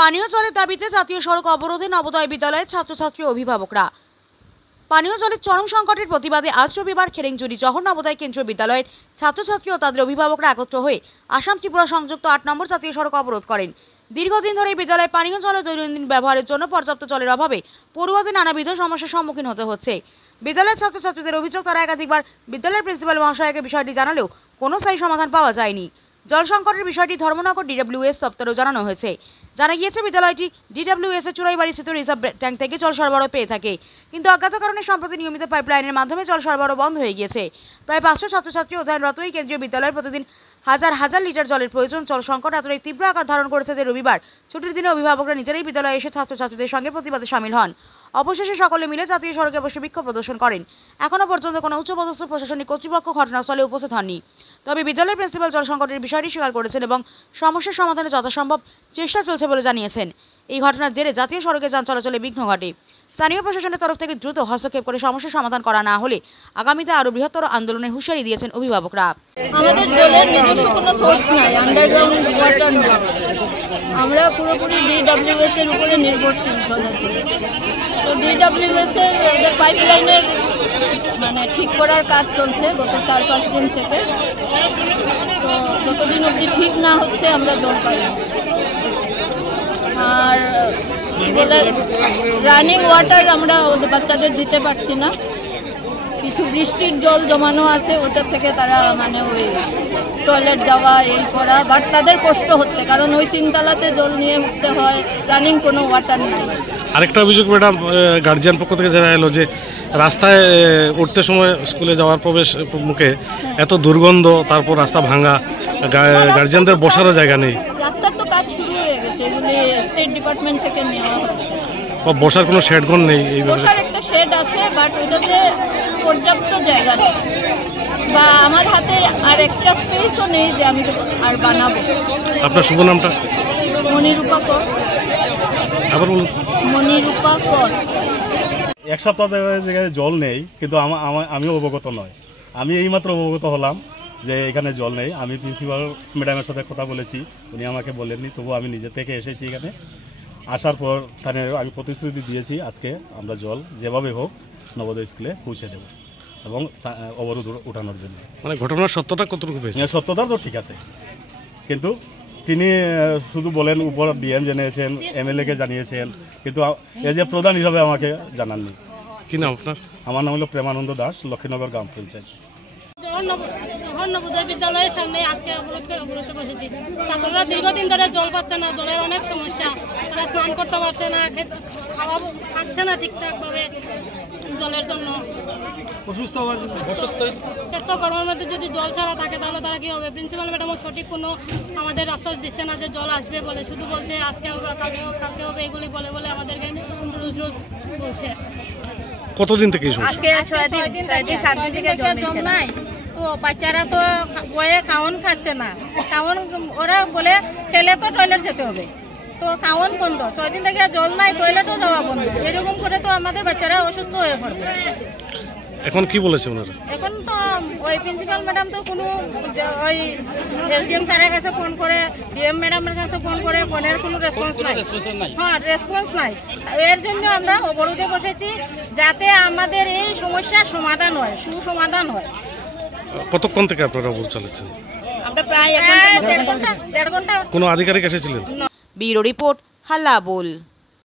পানীয় জলের দাবিতে জাতীয় সড়ক অবরোধে নবোদয় বিদ্যালয়ের ছাত্রছাত্রী অভিভাবকরা। পানীয় জলের চরম সংকটের প্রতিবাদে আজ রবিবার খেরেংজুড়ি জহর নবোদয় কেন্দ্রীয় বিদ্যালয়ের ছাত্রছাত্রী ও তাদের অভিভাবকরা একত্র হয়ে আসাম ত্রিপুরা সংযুক্ত 8 নম্বর জাতীয় সড়ক অবরোধ করেন। দীর্ঘদিন ধরে বিদ্যালয়ে পানীয় জলের দৈনন্দিন ব্যবহারের জন্য পর্যাপ্ত জলের অভাবে পড়ুয়াদের নানাবিধ সমস্যার সম্মুখীন হতে হচ্ছে। বিদ্যালয়ের ছাত্রছাত্রীদের অভিযোগ, তারা একাধিকবার বিদ্যালয়ের প্রিন্সিপাল মহাশয়কে বিষয়টি জানালেও কোনো স্থায়ী সমাধান পাওয়া যায়নি। জল সংকটের বিষয়টি ধর্মনগর DWS দপ্তরেও জানানো হয়েছে। জানা গিয়েছে, বিদ্যালয়টি DWS এর চুরাইবাড়ি স্থিত রিজার্ভ ট্যাঙ্ক থেকে জল সরবরাহ পেয়ে থাকে, কিন্তু অজ্ঞাত কারণে সম্প্রতি নিয়মিত পাইপলাইনের মাধ্যমে জল সরবরাহ বন্ধ হয়ে গিয়েছে। প্রায় 500 ছাত্রছাত্রী অধ্যয়নরত এই কেন্দ্রীয় বিদ্যালয়ের প্রতিদিন হাজার হাজার লিটার জলের প্রয়োজন। জল সংকট এতটাই তীব্র আকার ধারণ করেছে যে রবিবার ছুটির দিনে অভিভাবকরা নিজেরাই বিদ্যালয়ে এসে ছাত্রছাত্রীদের সঙ্গে প্রতিবাদে সামিল হন। অবশেষে সকলে মিলে জাতীয় সড়কে বসে বিক্ষোভ প্রদর্শন করেন। এখনও পর্যন্ত কোনো উচ্চপদস্থ প্রশাসনিক কর্তৃপক্ষ ঘটনাস্থলে উপস্থিত হননি। তবে বিদ্যালয়ের প্রিন্সিপাল জল সংকটের বিষয়টি স্বীকার করেছেন এবং সমস্যার সমাধানে যথাসম্ভব চেষ্টা চলছে বলে জানিয়েছেন। এই ঘটনার জেরে জাতীয় সড়কে যান চলাচলে বিঘ্ন ঘটে। স্থানীয় প্রশাসনের তরফ থেকে দ্রুত হস্তক্ষেপ করে সমস্যার সমাধান করা না হলে আগামীতে আরও বৃহত্তর আন্দোলনের হুঁশিয়ারি দিয়েছেন অভিভাবকরা। আমাদের জলের নিজস্ব কোনো সোর্স নাই, আন্ডারগ্রাউন্ড ওয়াটার নেই। আমরা পুরোপুরি DWS এর উপরে নির্ভরশীল জলের জন্য। তো DWS এর ওদের পাইপলাইনের ঠিক করার কাজ চলছে গত 4-5 দিন থেকে। তো যতদিন অবধি ঠিক না হচ্ছে আমরা জল পাই না। আর কি বলে, রানিং ওয়াটার আমরা ওদের বাচ্চাদের দিতে পারছি না। কিছু বৃষ্টির জল জমানো আছে, ওটার থেকে তারা ওই টয়লেট যাওয়া এই করা, বাট তাদের কষ্ট হচ্ছে কারণ ওই 3 তলাতে জল নিয়ে উঠতে হয়, রানিং কোনো ওয়াটার নেই। আরেকটা অভিযোগ ম্যাডাম, গার্জিয়ান পক্ষ থেকে জানা এলো যে রাস্তায় উঠতে সময় স্কুলে যাওয়ার প্রবেশ মুখে এত দুর্গন্ধ, তারপর রাস্তা ভাঙা, গার্জিয়ানদের বসারও জায়গা নেই। রাস্তার তো কাজ শুরু হয়ে গেছে, এগুলি স্টেট ডিপার্টমেন্ট থেকে নেওয়া হয়েছে। বসার কোনো শেডঘর নেই? বসার একটা শেড আছে, বাট ওইটাতে পর্যাপ্ত জায়গা নেই, বা আমার হাতে আর এক্সট্রা স্পেসও নেই যে আমি আর বানাবো। আপনার শুভ নামটা? মনিরূপা কর। আবার বলুন। মনিরূপা কর। এক সপ্তাহ জায়গায় জল নেই, কিন্তু আমিও অবগত নয়। আমি এইমাত্র অবগত হলাম যে এখানে জল নেই। আমি প্রিন্সিপাল ম্যাডামের সাথে কথা বলেছি, উনি আমাকে বলেননি, তবু আমি নিজে থেকে এসেছি এখানে। আসার পর তাহলে আমি প্রতিশ্রুতি দিয়েছি আজকে আমরা জল যেভাবে হোক নবোদয় স্কুলে পৌঁছে দেব এবং অবরোধ উঠানোর জন্য। ঘটনার সত্যতা কতটুকু পেয়েছে? সত্যতা তো ঠিক আছে, কিন্তু তিনি শুধু বলেন উপর DM জানিয়েছেন, MLA-কে জানিয়েছেন, কিন্তু এজ এ প্রধান হিসাবে আমাকে জানাননি। কি নাম আপনার? আমার নাম হলো প্রেমানন্দ দাস, লক্ষ্মীনগর গ্রাম পঞ্চায়েত। নবোদয় বিদ্যালয়ের সামনে আজকে অবরোধে বসেছি। ছাত্ররা দীর্ঘদিন ধরে জল পাচ্ছে না, জলের অনেক সমস্যা। তারা স্নান করতে পারছে না, খাওয়া খাচ্ছে না ঠিকঠাকভাবে জলের জন্য। এত গরমের মধ্যে যদি জল ছাড়া থাকে তাহলে তারা কী হবে? প্রিন্সিপাল ম্যাডামও সঠিক কোনো আমাদের আশ্বাস দিচ্ছে না যে জল আসবে বলে, শুধু বলছে আজকে হবে, কালকে হবে, এগুলি বলে বলে আমাদেরকে রোজ রোজ বলছে। কতদিন থেকে? আজকে 6 দিন 7 দিন থেকে জল নিচ্ছে না। তো বাচ্চারা তো বয়ে খাওয়ান খাচ্ছে না, খাওয়ান ওরা বলে খেলে তো টয়লেট যেতে হবে, তো খাওয়ান বন্ধ। 6 দিন থেকে জল নাই, টয়লেটও যাওয়া বন্ধ। এরকম করে তো আমাদের বাচ্চারা অসুস্থ হয়ে পড়বে। এখন কি বলেছে ওনারা? এখন তো ওই প্রিন্সিপাল ম্যাডাম তো কোনো ওই SDM স্যারের কাছে ফোন করে, DM ম্যাডামের কাছে ফোন করে, ফোনের কোনো রেসপন্স নাই। হ্যাঁ, রেসপন্স নাই। এর জন্য আমরা অবরোধে বসেছি, যাতে আমাদের এই সমস্যার সমাধান হয়, সুসমাধান হয়। কতক্ষণ থেকে আপনারা অবরোধ চালাচ্ছেন? আমরা প্রায় 1.5 ঘন্টা। কোনো আধিকারিক এসেছিলেন? ব্যুরো রিপোর্ট, হাল্লা বোল।